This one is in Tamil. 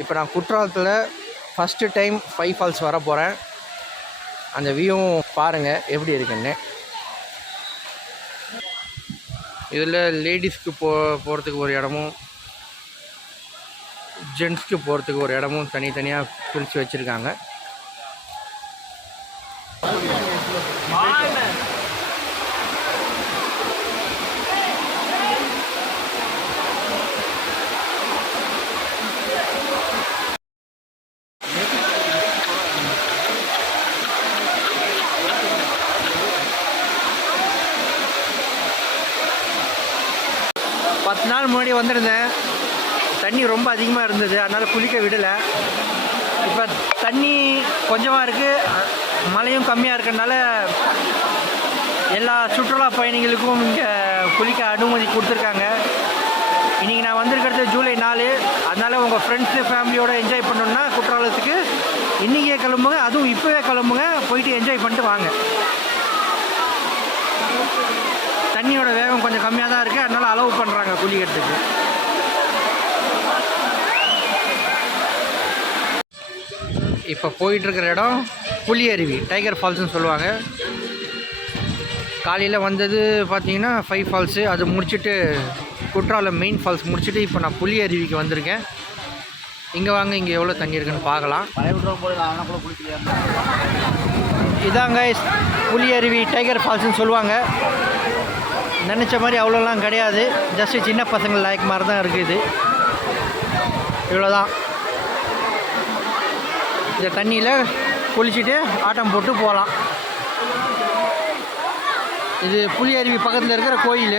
இப்போ நான் குற்றாலத்தில் ஃபஸ்ட்டு டைம் 5 ஃபால்ஸ் வர போகிறேன். அந்த வியூவும் பாருங்கள் எப்படி இருக்குன்னு. இதில் லேடிஸ்க்கு போகிறதுக்கு ஒரு இடமும் ஜென்ட்ஸ்க்கு போகிறதுக்கு ஒரு இடமும் தனித்தனியாக பிரித்து வச்சுருக்காங்க. பத்து நாள் முன்னாடி வந்திருந்தேன். தண்ணி ரொம்ப அதிகமாக இருந்தது, அதனால் குளிக்க விடலை. இப்போ தண்ணி கொஞ்சமாக இருக்குது, மழையும் கம்மியாக இருக்கிறதுனால எல்லா சுற்றுலா பயணிகளுக்கும் இங்கே குளிக்க அனுமதி கொடுத்துருக்காங்க. இன்றைக்கி நான் வந்திருக்கிறது ஜூலை 4. அதனால் உங்கள் ஃப்ரெண்ட்ஸு ஃபேமிலியோடு என்ஜாய் பண்ணணுன்னா குற்றாலத்துக்கு இன்றைக்கே கிளம்புங்க, அதுவும் இப்போவே கிளம்புங்க, போயிட்டு என்ஜாய் பண்ணிட்டு வாங்க. தண்ணியோட வேகம் கொஞ்சம் கம்மியாக தான் இருக்குது, அதனால் அலோவ் பண்ணுறாங்க குளிக்கிறதுக்கு. இப்போ போயிட்டுருக்கிற இடம் புலியருவி, டைகர் ஃபால்ஸ்னு சொல்லுவாங்க. காலையில் வந்தது பார்த்தீங்கன்னா 5 ஃபால்ஸு, அது முடிச்சுட்டு குற்றாலம் மெயின் ஃபால்ஸ் முடிச்சுட்டு இப்போ நான் புலியருவிக்கு வந்திருக்கேன். இங்கே வாங்க, இங்கே எவ்வளோ தண்ணி இருக்குன்னு பார்க்கலாம். இதாங்க புலியருவி, டைகர் ஃபால்ஸ்னு சொல்லுவாங்க. நினச்ச மாதிரி அவ்வளோலாம் கிடையாது, ஜஸ்ட்டு சின்ன பசங்கள் லைக் மாதிரி தான் இருக்குது. இவ்வளோதான். இந்த தண்ணியில் குளிச்சுட்டு ஆட்டம் போட்டு போகலாம். இது புலியருவி பக்கத்தில் இருக்கிற கோயில்.